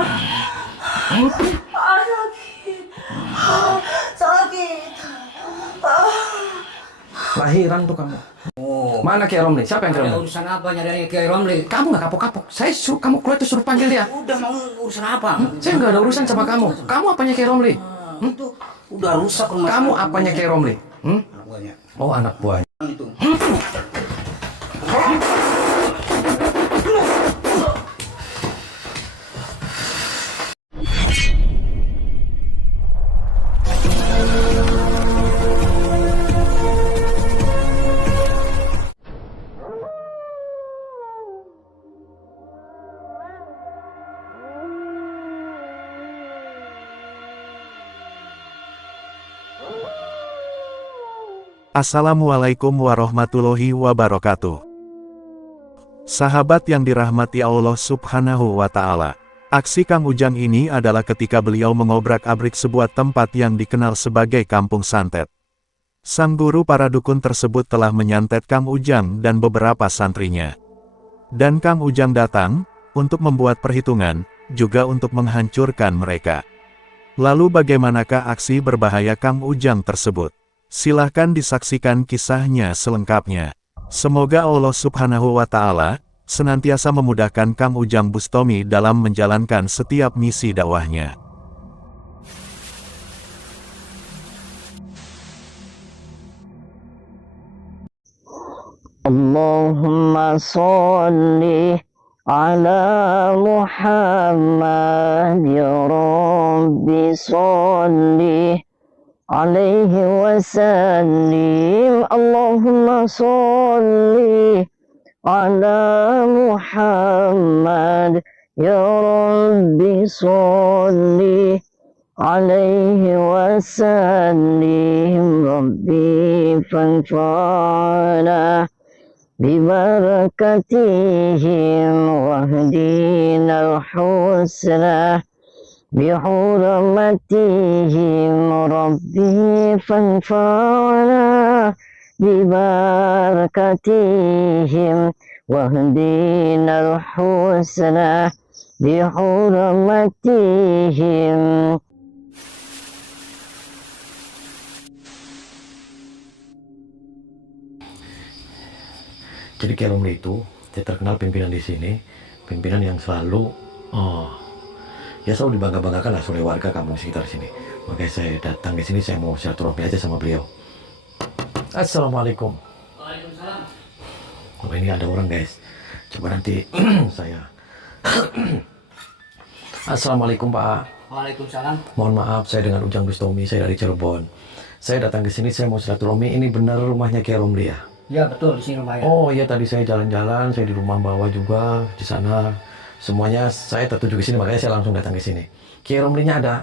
Sakit. Sakit. Lahiran tuh kamu. Oh. Mana Kiai Romli? Siapa yang Kiai Ada Romli? urusan apa nyari Kiai Romli? Kamu nggak kapok-kapok. Saya suruh kamu keluar itu suruh panggil dia. Udah mau urusan apa? Saya nggak ada urusan sama kamu. Kamu apanya Kiai Romli? Itu udah rusak rumah. Kamu saya. apanya Kiai Romli? Anak buahnya. Oh, anak buahnya. Itu. Assalamualaikum warahmatullahi wabarakatuh. Sahabat yang dirahmati Allah Subhanahu wa Ta'ala, aksi Kang Ujang ini adalah ketika beliau mengobrak-abrik sebuah tempat yang dikenal sebagai Kampung Santet. Sang guru para dukun tersebut telah menyantet Kang Ujang dan beberapa santrinya. Dan Kang Ujang datang untuk membuat perhitungan, juga untuk menghancurkan mereka. Lalu bagaimanakah aksi berbahaya Kang Ujang tersebut? Silahkan disaksikan kisahnya selengkapnya. Semoga Allah Subhanahu wa Ta'ala senantiasa memudahkan Kang Ujang Bustomi dalam menjalankan setiap misi dakwahnya. Allahumma sholli ala Muhammad ya Rabbi sholli عليه وسلم اللهم صل على محمد يا رب صل عليه وسلم ربي فانفعنا ببركتهم واهدنا الحسنى بحرمتهم ربي فانفعنا ببركتهم واهدنا الحسنى بحرمتهم. Jadi Kiai Romli itu, dia terkenal pimpinan di sini, pimpinan yang selalu ya selalu dibangga-banggakan lah oleh warga kampung sekitar sini. Makanya saya datang ke sini, saya mau silaturahmi aja sama beliau. Assalamualaikum. Waalaikumsalam. Oh, ini ada orang guys. Coba nanti saya. Assalamualaikum Pak. Waalaikumsalam. Mohon maaf, saya dengan Ujang Bustomi, saya dari Cirebon. Saya datang ke sini, saya mau silaturahmi. Ini benar rumahnya Kiai Romli ya? Ya betul, di sini rumahnya. Oh iya, tadi saya jalan-jalan, saya di rumah bawah juga, di sana. Semuanya saya tertuju ke sini, makanya saya langsung datang ke sini. Kiai Romlinya ada?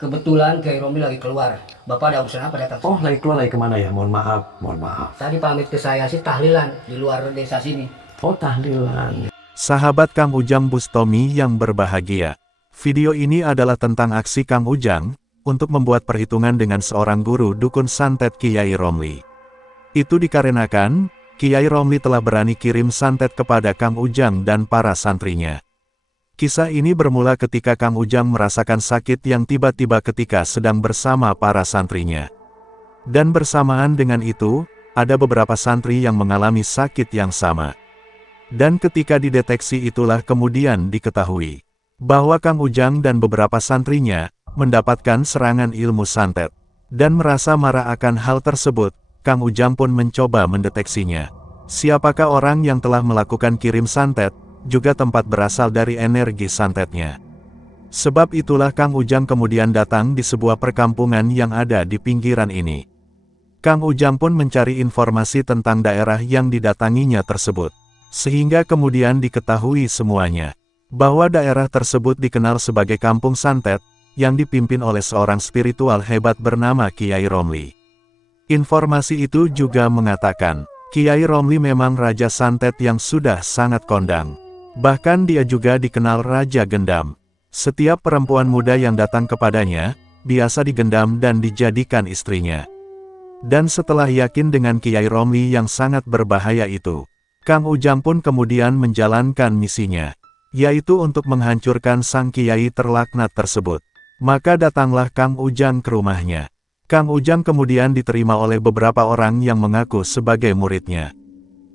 Kebetulan Kiai Romli lagi keluar. Bapak ada urusan apa datang? Oh, lagi keluar, lagi kemana ya? Mohon maaf, mohon maaf. Tadi pamit ke saya sih tahlilan di luar desa sini. Oh, tahlilan. Sahabat Kang Ujang Bustomi yang berbahagia. Video ini adalah tentang aksi Kang Ujang untuk membuat perhitungan dengan seorang guru dukun santet Kiai Romli. Itu dikarenakan Kiai Romli telah berani kirim santet kepada Kang Ujang dan para santrinya. Kisah ini bermula ketika Kang Ujang merasakan sakit yang tiba-tiba ketika sedang bersama para santrinya. Dan bersamaan dengan itu, ada beberapa santri yang mengalami sakit yang sama. Dan ketika dideteksi itulah kemudian diketahui bahwa Kang Ujang dan beberapa santrinya mendapatkan serangan ilmu santet. Dan merasa marah akan hal tersebut, Kang Ujang pun mencoba mendeteksinya. Siapakah orang yang telah melakukan kirim santet, juga tempat berasal dari energi santetnya. Sebab itulah Kang Ujang kemudian datang di sebuah perkampungan yang ada di pinggiran ini. Kang Ujang pun mencari informasi tentang daerah yang didatanginya tersebut. Sehingga kemudian diketahui semuanya, bahwa daerah tersebut dikenal sebagai Kampung Santet, yang dipimpin oleh seorang spiritual hebat bernama Kiai Romli. Informasi itu juga mengatakan, Kiai Romli memang Raja Santet yang sudah sangat kondang. Bahkan dia juga dikenal Raja Gendam. Setiap perempuan muda yang datang kepadanya, biasa digendam dan dijadikan istrinya. Dan setelah yakin dengan Kiai Romli yang sangat berbahaya itu, Kang Ujang pun kemudian menjalankan misinya. yaitu untuk menghancurkan sang kiai terlaknat tersebut. Maka datanglah Kang Ujang ke rumahnya. Kang Ujang kemudian diterima oleh beberapa orang yang mengaku sebagai muridnya.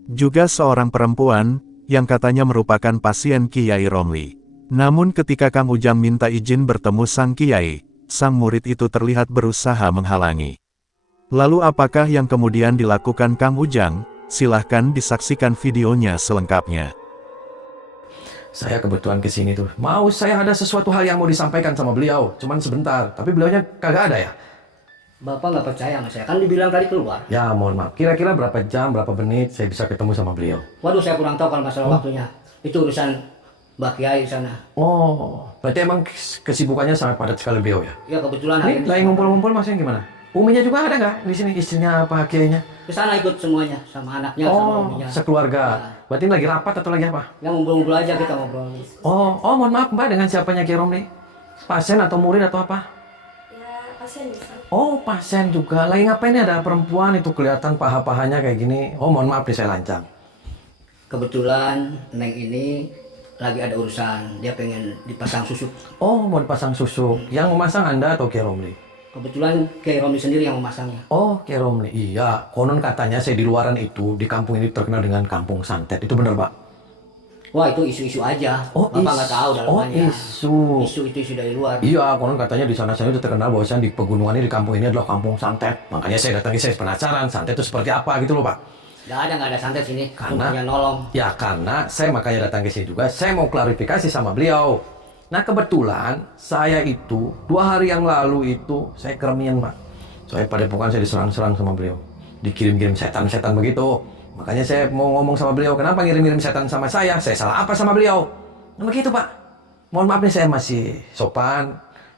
Juga seorang perempuan, yang katanya merupakan pasien Kiai Romli. Namun ketika Kang Ujang minta izin bertemu sang kiai, sang murid itu terlihat berusaha menghalangi. Lalu apakah yang kemudian dilakukan Kang Ujang? Silahkan disaksikan videonya selengkapnya. Saya kebetulan kesini tuh. Saya ada sesuatu hal yang mau disampaikan sama beliau. Cuman sebentar. Tapi beliaunya kagak ada ya? Bapak nggak percaya sama saya, kan dibilang tadi keluar. Ya mohon maaf. Kira-kira berapa jam, berapa menit saya bisa ketemu sama beliau? Waduh, saya kurang tahu kalau masalah waktunya. Itu urusan Mbak Kiai di sana. Oh, berarti emang kesibukannya sangat padat sekali beliau ya? Ya kebetulan Ini lagi ngumpul-ngumpul maksudnya gimana? Uminya juga ada nggak di sini? Istrinya apa, kiainya? Ke sana ikut semuanya, sama anaknya, sama uminya. Sekeluarga. Berarti lagi rapat atau lagi apa? Ya ngumpul-ngumpul aja kita ngobrol. Mohon maaf Mbak, dengan siapanya Kiai Romli? Pasien atau murid atau apa? Ya, pasien bisa. Oh, pasien juga. Lagi ngapain nih, ada perempuan itu kelihatan paha-pahanya kayak gini. Oh, mohon maaf nih saya lancang. Kebetulan Neng ini lagi ada urusan, dia pengen dipasang susuk. Oh, mau dipasang susuk. Yang memasang Anda atau Kiai Romli? Kebetulan Kiai Romli sendiri yang memasangnya. Oh, Kiai Romli. Iya, konon katanya saya di luaran itu, di kampung ini terkenal dengan kampung santet. Itu benar, Pak? Wah, itu isu-isu aja. Oh, Bapak nggak tahu dalamannya. isu. Isu dari luar. Iya, konon katanya di sana-sana itu terkenal bahwasanya di pegunungan ini, di kampung ini adalah kampung santet. Makanya saya datangi, saya penasaran santet itu seperti apa gitu loh, Pak. Nggak ada santet sini. Karena Cuma nolong. Ya karena saya makanya datang ke sini juga, saya mau klarifikasi sama beliau. Nah kebetulan saya itu 2 hari yang lalu itu saya keremian, Pak. Saya padepokan saya diserang-serang sama beliau, dikirim-kirim setan-setan begitu. Makanya saya mau ngomong sama beliau, kenapa ngirim-ngirim setan sama saya salah apa sama beliau? Nah begitu, Pak. Mohon maaf nih, saya masih sopan.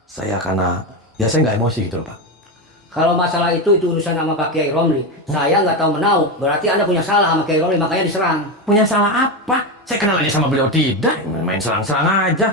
Saya karena ya saya nggak emosi gitu loh, Pak. Kalau masalah itu urusan sama Pak Kiai Romli. Saya nggak tahu menau. Berarti Anda punya salah sama Kiai Romli, makanya diserang. Punya salah apa? Saya kenal aja sama beliau tidak, main serang-serang aja.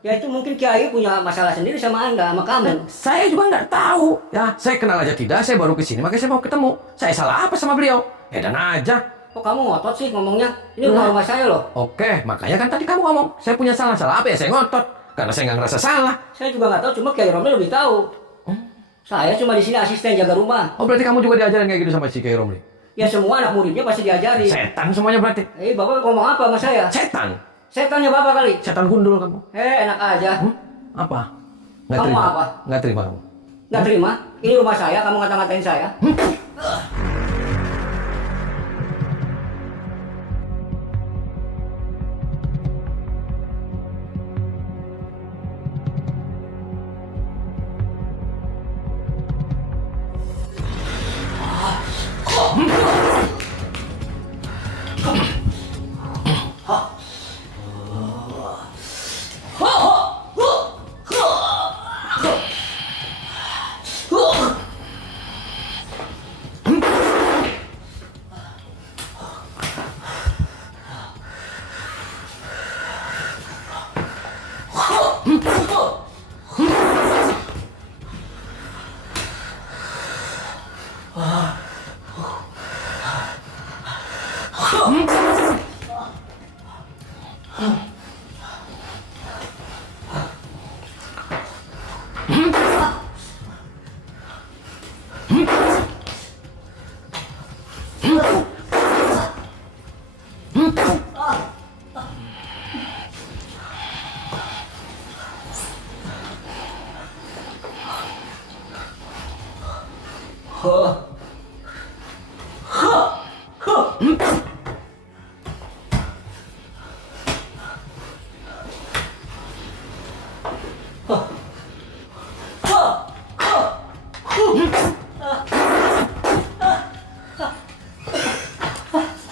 Ya itu mungkin Kiai punya masalah sendiri sama Anda, sama kamu. Saya juga nggak tahu. Ya, saya kenal aja tidak, saya baru kesini, makanya saya mau ketemu. Saya salah apa sama beliau? Edan aja. Kok kamu ngotot sih ngomongnya? Ini rumah saya loh. Oke, makanya kan tadi kamu ngomong, saya punya salah apa ya saya ngotot. Karena saya nggak ngerasa salah. Saya juga nggak tahu, cuma Kiai Romli lebih tahu. Saya cuma di sini asisten jaga rumah. Oh, berarti kamu juga diajarin kayak gitu sama si Kiai Romli? Ya semua anak muridnya pasti diajari. Setan semuanya berarti? Bapak ngomong apa sama saya? Setan? Setannya Bapak kali? Setan gundul kamu. Enak aja. Apa? Nggak Kamu terima. apa? Nggak terima kamu. Nggak terima? Ini rumah saya, kamu ngata-ngatain saya?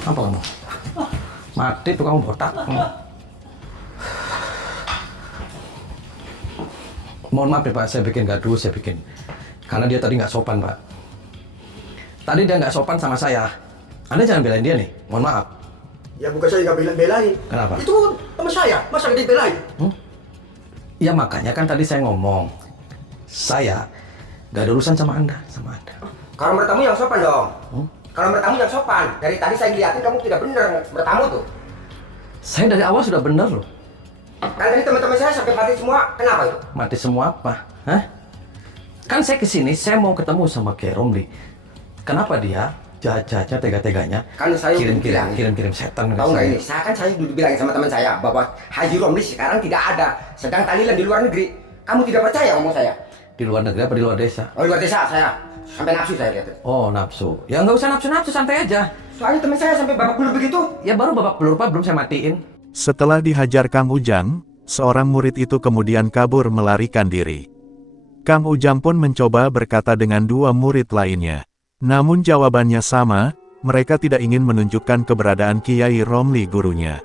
Apa kamu? Mati tuh kamu botak. Mohon maaf ya Pak, saya bikin gaduh, saya bikin. Karena dia tadi nggak sopan Pak. Tadi dia nggak sopan sama saya. Anda jangan belain dia nih, mohon maaf. Ya bukan saya nggak belain. Kenapa? Itu sama saya, masa nggak dibelain? Ya makanya kan tadi saya ngomong. Saya nggak ada urusan sama Anda, Kalau bertamu yang sopan dong. Kalau bertamu yang sopan. Dari tadi saya ngeliatin kamu tidak benar bertamu tuh. Saya dari awal sudah benar loh. Kan tadi teman-teman saya sampai mati semua. Kenapa itu? Mati semua apa? Hah? Kan saya kesini, saya mau ketemu sama Kiai Romli. Kenapa dia jahat-jahatnya, tega-teganya Kan saya udah bilang, kirim setan ke tahu nggak saya? ini? Saya dulu bilangin sama teman saya bahwa Haji Romli sekarang tidak ada, sedang tahlilan di luar negeri. Kamu tidak percaya ngomong saya? Di luar negeri apa di luar desa? Oh, di luar desa saya. Sampai nafsu saya lihat. Oh, nafsu. Ya nggak usah nafsu-nafsu, santai aja. Soalnya teman saya sampai babak belur begitu. Ya baru babak belur, Pak, belum saya matiin. Setelah dihajar Kang Ujang, seorang murid itu kemudian kabur melarikan diri. Kang Ujang pun mencoba berkata dengan dua murid lainnya. Namun jawabannya sama, mereka tidak ingin menunjukkan keberadaan Kiai Romli gurunya.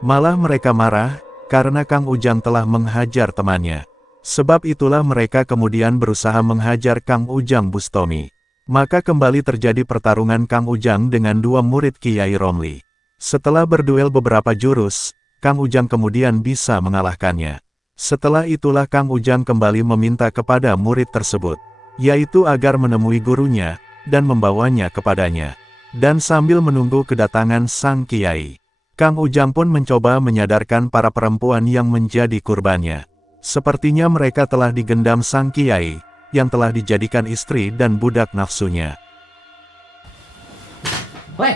Malah mereka marah, karena Kang Ujang telah menghajar temannya. Sebab itulah mereka kemudian berusaha menghajar Kang Ujang Bustomi. Maka kembali terjadi pertarungan Kang Ujang dengan dua murid Kiai Romli. Setelah berduel beberapa jurus, Kang Ujang kemudian bisa mengalahkannya. Setelah itulah Kang Ujang kembali meminta kepada murid tersebut, yaitu agar menemui gurunya, dan membawanya kepadanya. Dan sambil menunggu kedatangan sang Kiai, Kang Ujang pun mencoba menyadarkan para perempuan yang menjadi kurbannya. Sepertinya mereka telah digendam sang Kiai, yang telah dijadikan istri dan budak nafsunya. Weh,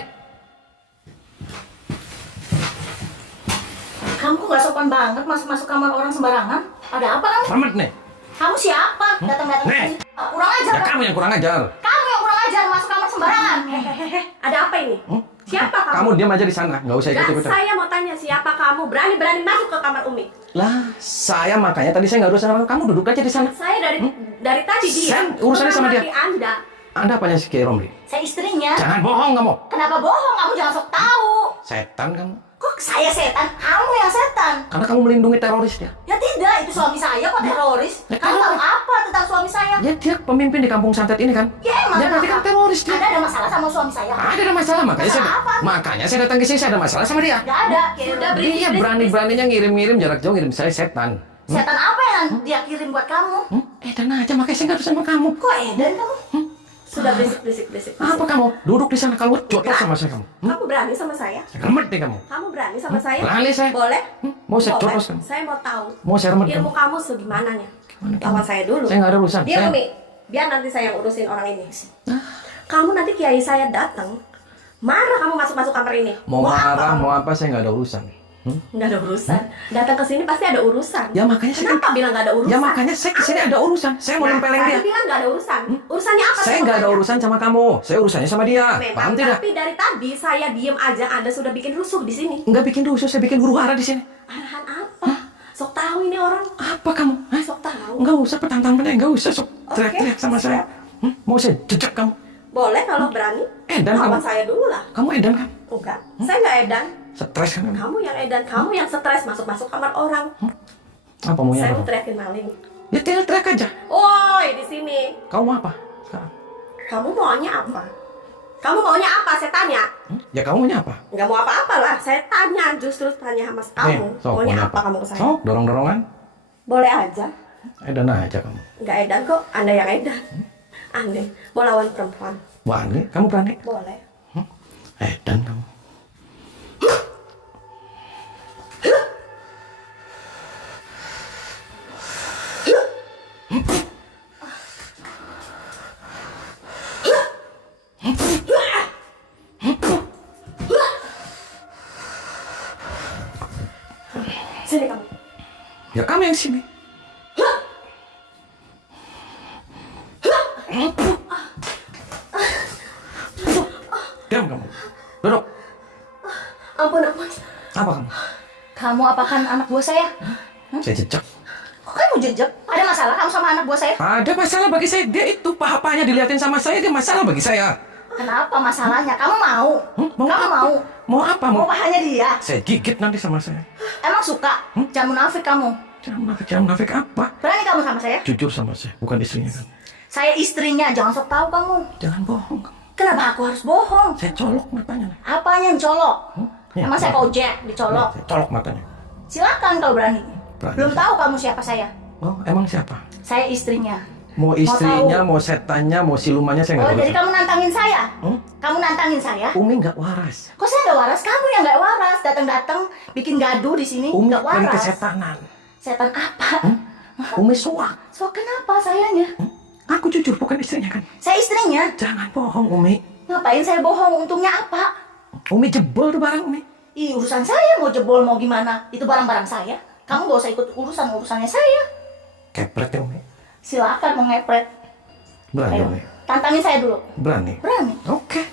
Kamu nggak sopan banget masuk-masuk kamar orang sembarangan. Ada apa kamu? selamat nih. Kamu siapa? Datang-datang Nih. ke sini. Kurang ajar. Ya kamu yang kurang ajar. Kamu yang kurang ajar masuk kamar sembarangan. Hehehe. Ada apa ini? Siapa kamu? Kamu diam aja di sana, nggak usah ikut-ikutan. Saya mau tanya siapa kamu? Berani-berani masuk ke kamar Umi. Lah, saya makanya tadi saya nggak urusan sama kamu. Kamu duduk aja di sana. Saya dari tadi dia. Saya urusannya sama dia. Anda. Anda apanya si Kiai Romli? Saya istrinya. Jangan bohong kamu. Kenapa bohong? Kamu jangan sok tahu. Setan kamu. Kok saya setan? Kamu yang setan. Karena kamu melindungi teroris dia. Ya tidak, itu suami saya kok teroris. Ya, Kamu tahu apa tentang suami saya? Ya dia pemimpin di kampung santet ini kan. Ya emang Ya berarti kan kenapa? teroris dia. Anda ada masalah sama suami saya? Ada masalah Masalah apa? makanya saya datang ke sini, saya ada masalah sama dia. Gak ada. Sudah Dia berani-beraninya ngirim-ngirim jarak jauh ngirim saya setan. Setan apa yang dia kirim buat kamu? Edan aja makanya saya nggak urusan sama kamu. Kok edan kamu? Sudah berisik. Apa kamu? Duduk di sana kalau jotos sama saya kamu. Kamu berani sama saya? Saya remet nih kamu. Kamu berani sama saya? Berani saya. Boleh? Mau saya Boleh. jotos kamu. Saya mau tahu. Mau saya remet Ilmu kamu. kamu segimananya? Gimana kamu? Lawan saya dulu. Saya nggak ada urusan. Dia Saya- Umi. Biar nanti saya yang urusin orang ini. Kamu nanti kiai saya datang, marah kamu masuk kamar ini. Mau marah, apa kamu? mau apa saya nggak ada urusan. Nggak ada urusan. Datang ke sini pasti ada urusan. Ya makanya saya Kenapa bilang nggak ada urusan? Ya makanya saya kesini ada urusan. Saya mau nempelin dia. Tadi bilang nggak ada urusan. Urusannya apa? Saya nggak ada urusan sama kamu. Saya urusannya sama dia. Paham Memang, tidak? tapi dari tadi saya diem aja. Anda sudah bikin rusuh di sini. Nggak bikin rusuh, saya bikin huru hara di sini. Arahan apa? Sok tahu ini orang. Apa kamu? Hah? Sok tahu. Nggak usah petantang-petang, nggak usah sok Oke, teriak-teriak sama saya. Mau saya jejak kamu? Boleh kalau berani. Edan Lawan kamu. saya dulu lah. Kamu edan kan? Enggak. Saya nggak edan. Stres kan kamu? Kamu yang edan. Kamu yang stres masuk kamar orang. Apa maunya Saya apa? mau teriakin maling. Ya tinggal teriak aja. Woi di sini. Kamu mau apa? Sekarang. Kamu maunya apa? Kamu maunya apa? Saya tanya. Ya kamu maunya apa? Nggak mau apa-apa lah. Saya tanya. Justru tanya sama kamu. sok, Maunya apa kamu ke saya? Sok, dorong-dorongan. Boleh aja. Edan aja kamu. Nggak edan kok. Anda yang edan. Aneh. Mau lawan perempuan. Berani? Kamu berani? Boleh. Edan kamu. Sini kamu. Ya kamu yang sini. Diam kamu. Duduk. Ampun, ampun. Apa kamu? Kamu apakan anak buah saya? Saya jejak. Kok kamu jejak? Ada masalah kamu sama anak buah saya? Ada masalah bagi saya. Dia itu papanya dilihatin sama saya. Dia masalah bagi saya. Kenapa masalahnya? Kamu mau? Mau Kamu apa? mau? Mau apa? Mau Mau? pahanya dia? Saya gigit nanti sama saya. Emang suka? Jangan munafik kamu. Jangan munafik apa? Berani kamu sama saya? Jujur sama saya, bukan istrinya kan. Saya istrinya, jangan sok tahu kamu. Jangan bohong. Kenapa aku harus bohong? Saya colok matanya. Apanya yang colok? Ya, Emang saya apa? kojek dicolok? Saya colok matanya. Silakan kalau berani. Berani. Belum tahu kamu siapa saya. Oh, emang siapa? Saya istrinya. Mau istrinya, mau setannya, mau silumannya saya nggak Oh, urusan. jadi kamu nantangin saya? Hmm? Kamu nantangin saya? Umi nggak waras. Kok saya nggak waras? Kamu yang nggak waras. Datang-datang bikin gaduh di sini. Umi Nggak main waras. kesetanan. Setan apa? Umi suak. So kenapa sayanya? Aku jujur bukan istrinya kan. Saya istrinya. Jangan bohong Umi. Ngapain saya bohong? Untungnya apa? Umi jebol tuh barang Umi. Ih, urusan saya mau jebol mau gimana? Itu barang-barang saya. Kamu gak usah ikut urusannya saya. Kepret ya Umi. Silakan mau ngepret. Berani Ayo, Umi. tantangin saya dulu. Berani. Berani. Oke.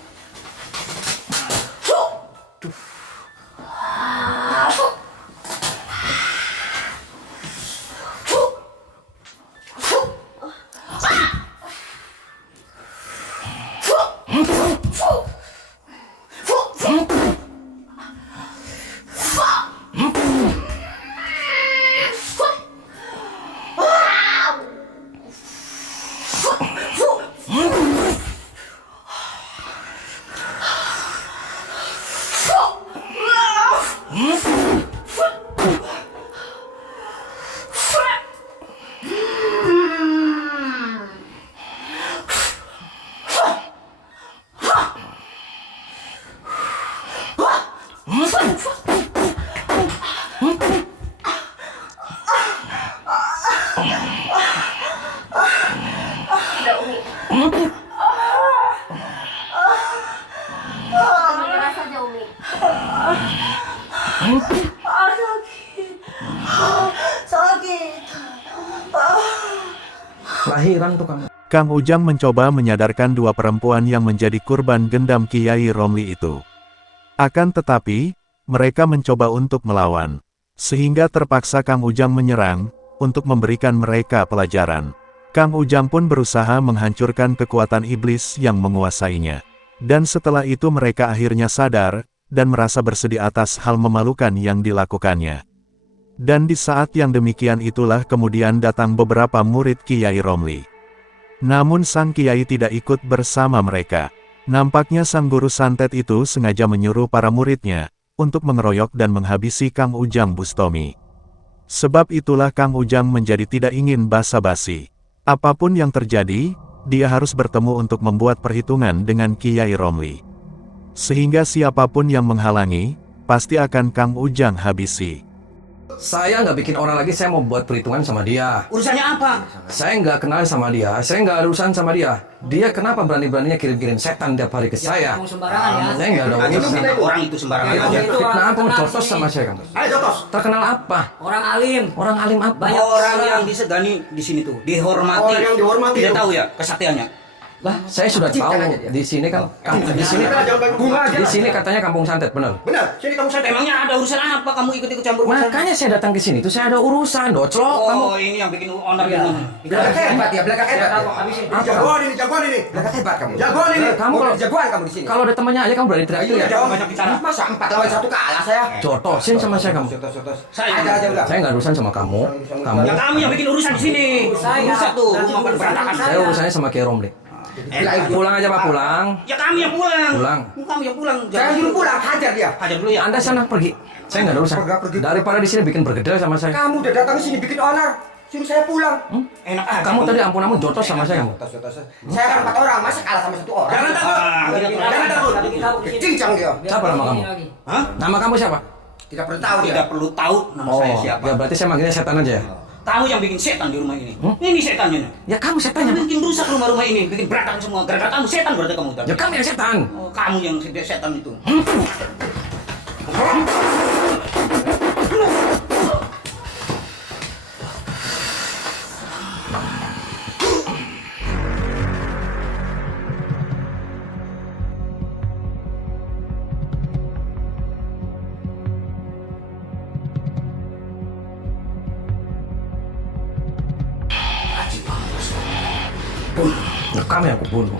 Menyerah saja, Umi. Sakit. Lahiran tuh kamu. Kang Ujang mencoba menyadarkan dua perempuan yang menjadi kurban gendam Kiai Romli itu. Akan tetapi, mereka mencoba untuk melawan. Sehingga terpaksa Kang Ujang menyerang, untuk memberikan mereka pelajaran. Kang Ujang pun berusaha menghancurkan kekuatan iblis yang menguasainya. Dan setelah itu mereka akhirnya sadar, dan merasa bersedih atas hal memalukan yang dilakukannya. Dan di saat yang demikian itulah kemudian datang beberapa murid Kiai Romli. Namun sang Kiai tidak ikut bersama mereka. Nampaknya sang guru santet itu sengaja menyuruh para muridnya, untuk mengeroyok dan menghabisi Kang Ujang Bustomi. Sebab itulah Kang Ujang menjadi tidak ingin basa-basi. Apapun yang terjadi, dia harus bertemu untuk membuat perhitungan dengan Kiai Romli. Sehingga siapapun yang menghalangi, pasti akan Kang Ujang habisi. Saya nggak bikin orang lagi, saya mau buat perhitungan sama dia. Urusannya apa? Saya nggak kenal sama dia, saya nggak ada urusan sama dia. Dia kenapa berani-beraninya kirim-kirim setan tiap hari ke saya? Kamu sembarangan ya. Saya nggak ada urusan. Orang itu sembarangan Ya, aja. itu Fitnah apa kenal jotos sini. sama saya kamu? Ayo Jotos. Terkenal apa? Orang alim. Orang alim apa? Banyak Orang yang disegani di sini tuh, dihormati. Orang yang dihormati Tidak tuh. tahu ya kesaktiannya. Lah, saya sudah tahu aja dia. di sini kan, di sini Bunga aja. di sini katanya kampung santet, benar? Benar, sini kamu santet. Emangnya ada urusan apa kamu ikut-ikut campur urusan? Makanya saya datang ke sini tuh saya ada urusan, doclok kamu. Oh, ini yang bikin onar Iya. ini. Belakang hebat ya, belakang hebat ya. Habisin. Ini jagoan ini, jagoan ini. Belakang hebat kamu. Jagoan ini. Kamu kalau jagoan kamu di sini. kalau ada temannya aja kamu berani teriak Ayo ya. jangan banyak bicara. Masa 4 lawan 1 kalah saya. Jotosin sama saya kamu. Jotos. Saya- Aja udah. Saya nggak urusan sama kamu. Kamu. Ya kamu yang bikin urusan di sini. Saya. Rusak tuh, Nanti rumah berantakan. Saya urusannya sama Kiai Romli. Pulang aja Pak, pulang. Ya kami yang pulang. Pulang. Kamu yang pulang. Jangan dulu pulang, hajar dia. Hajar dulu ya. Anda sana pergi. Saya nggak ada urusan. Pergi. Daripada di sini bikin bergedel sama saya. Kamu udah datang ke sini bikin onar. Suruh saya pulang. Enak aja. Kamu tadi ampun jotos sama saya kamu. Jotos. Saya kan 4 orang, masa kalah sama 1 orang? Jangan takut. Jangan takut. Cincang dia. Siapa nama kamu? Hah? Nama kamu siapa? Tidak perlu tahu dia. Tidak perlu tahu nama saya siapa. ya berarti saya manggilnya setan aja ya. Kamu yang bikin setan di rumah ini. Ini setannya. Ya kamu setannya. Kamu bikin rusak rumah-rumah ini, bikin berantakan semua. Gara-gara kamu setan berarti kamu tadi. Ya kamu yang setan. Oh, kamu yang setan itu. Ya kamu yang kubunuh.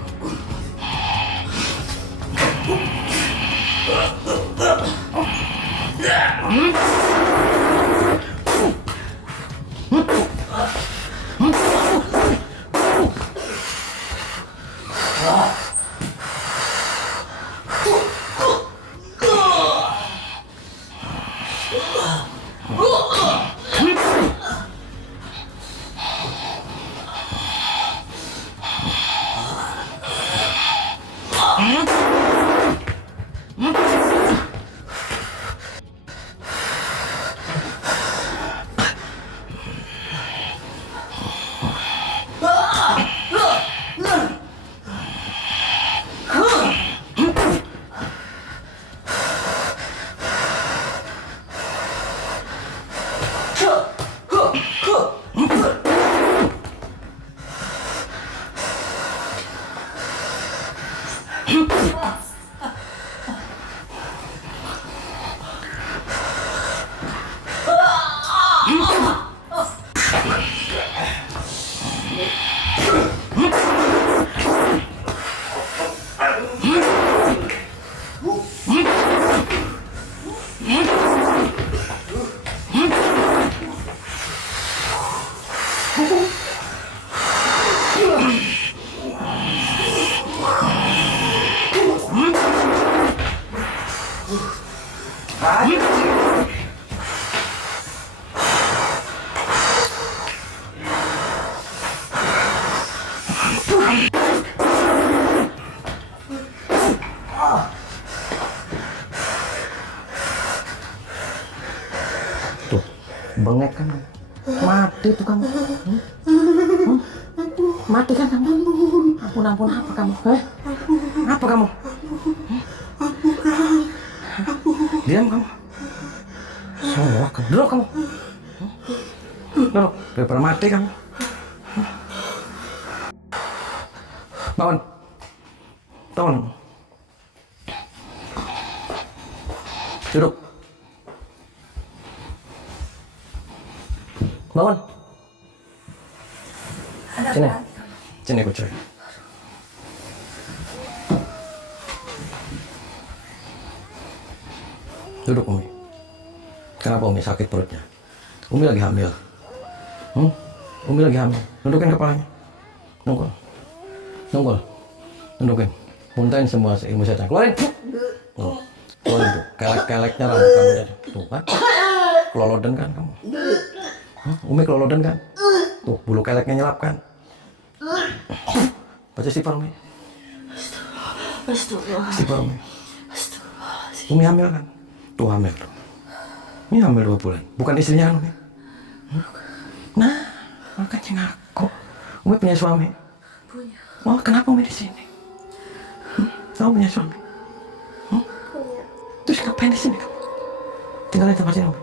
Bengek kan? Mati tuh kamu. Mati kan kamu? Ampun apa kamu? Apa kamu? Diam kamu. Duduk kamu. Duduk, daripada mati kamu. Bangun. Bangun. Duduk. Bangun. Sini. Sini aku cari. Duduk Umi. Kenapa Umi sakit perutnya? Umi lagi hamil. Umi lagi hamil. Dudukin kepalanya. Nungkul. Nungkul. Dudukin. Muntahin semua ilmu setan. Keluarin. Oh. Keluarin tuh. Kelek-keleknya rambut kamu aja. Tuh kan. Keloloden kan kamu. Umi keloloden kan. Tuh bulu keleknya nyelap kan. Baca istighfar Umi. Istighfar Umi. Umi hamil kan. Tuh hamil tuh. Ini hamil 2 bulan. Bukan istrinya kan Umi? Nah, makanya ngaku. Umi punya suami. Punya. Oh, kenapa Umi di sini? Kamu punya suami? Punya. Terus ngapain di sini kamu? Tinggal di tempat ini Umi.